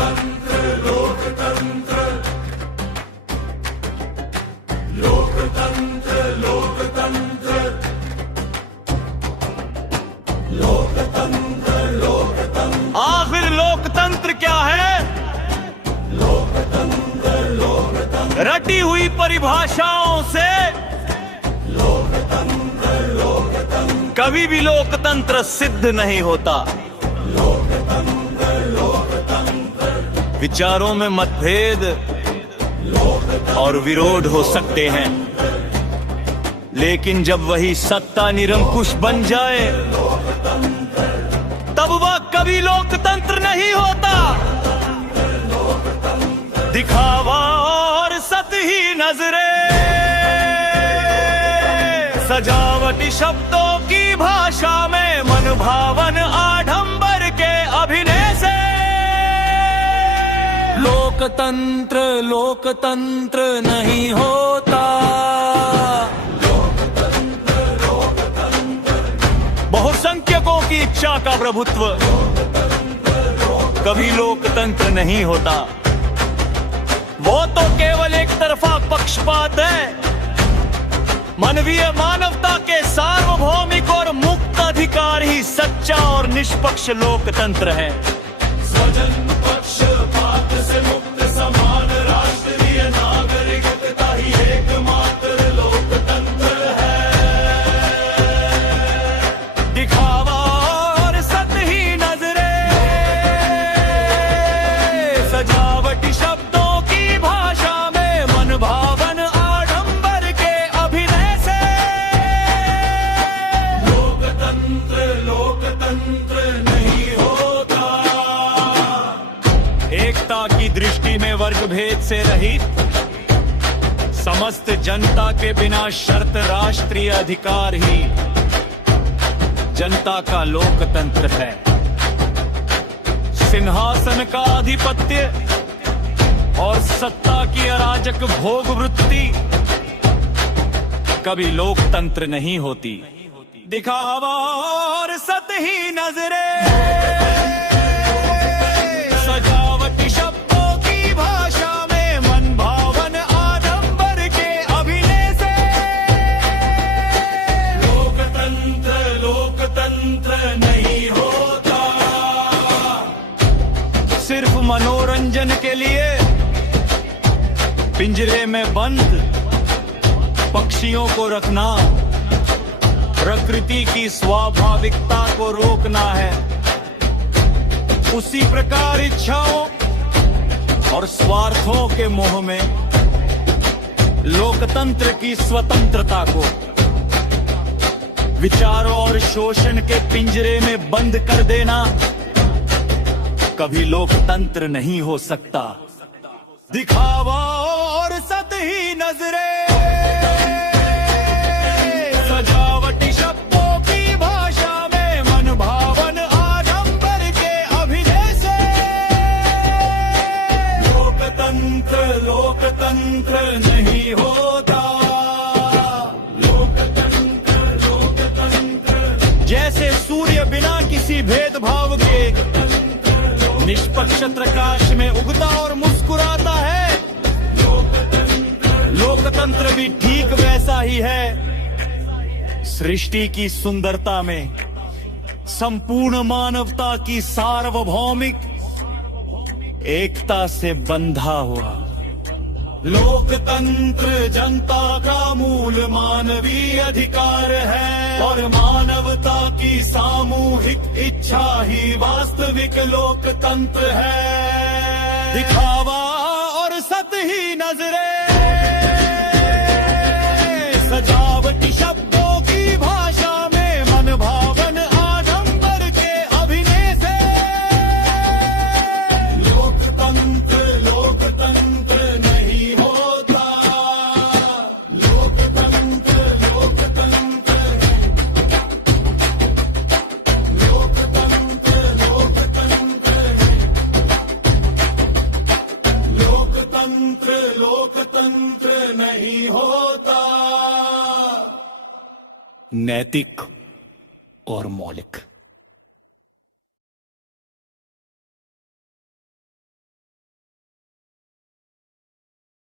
लोकतंत्र लोकतंत्र लोकतंत्र लोकतंत्र लोकतंत्र लोकतंत्र। आखिर लोकतंत्र क्या है? लोकतंत्र लोकतंत्र रटी हुई परिभाषाओं से लोकतंत्र लोकतंत्र कभी भी लोकतंत्र सिद्ध नहीं होता। लोकतंत्र लोकतंत्र विचारों में मतभेद और विरोध हो सकते हैं, लेकिन जब वही सत्ता निरंकुश बन जाए तब वह कभी लोकतंत्र नहीं होता। दिखावा और सतही नजरें, सजावटी शब्दों की भाषा में मनभावन आडंबर के अभिनय से लोकतंत्र लोकतंत्र नहीं होता। बहुसंख्यकों की इच्छा का प्रभुत्व कभी लोकतंत्र नहीं होता। वो तो केवल एक तरफा पक्षपात है। मानवीय मानवता के सार्वभौमिक और मुक्त अधिकार ही सच्चा और निष्पक्ष लोकतंत्र है। स्वजन पक्षपात से मुक्त समान राष्ट्रीय नागरिकता ही एकमात्र लोकतंत्र है। दिखावा और सतही नजरें, सजावटी शब्दों की भाषा में मनभावन आडंबर के अभिनय से लोकतंत्र लोकतंत्र नहीं होता। एकता की दृष्टि में वर्ग भेद से रहित समस्त जनता के बिना शर्त राष्ट्रीय अधिकार ही जनता का लोकतंत्र है। सिंहासन का आधिपत्य और सत्ता की अराजक भोग वृत्ति कभी लोकतंत्र नहीं होती। दिखावा और सतही नजरें, सजावटी शब्दों की भाषा में मनभावन आडंबर के अभिनय से लोकतंत्र लोकतंत्र नहीं होता। सिर्फ मनोरंजन के लिए पिंजरे में बंद पक्षियों को रखना प्रकृति की स्वाभाविकता को रोकना है। उसी प्रकार इच्छाओं और स्वार्थों के मोह में लोकतंत्र की स्वतंत्रता को विचारों और शोषण के पिंजरे में बंद कर देना कभी लोकतंत्र नहीं हो सकता। दिखावा और सतही नजरें, सजावटी शब्दों की भाषा में मनभावन आडंबर के अभिनय से लोकतंत्र लोकतंत्र नहीं होता। लोकतंत्र लोकतंत्र जैसे सूर्य बिना किसी भेदभाव के निष्पक्ष प्रकाश में उगता और मुस्कुराता है, लोकतंत्र भी ठीक वैसा ही है। सृष्टि की सुंदरता में संपूर्ण मानवता की सार्वभौमिक एकता से बंधा हुआ। लोकतंत्र जनता का मूल मानवीय अधिकार है और मानवता की सामूहिक इच्छा ही वास्तविक लोकतंत्र है। दिखावा और सतही नजरें, सजावटी शब्दों की भाषा में मनभावन आडंबर के अभिनय से लोकतंत्र लोकतंत्र नहीं होता। लोकतंत्र लोकतंत्र लोकतंत्र लोकतंत्र लोकतंत्र लोकतंत्र नहीं होता। नैतिक और मौलिक।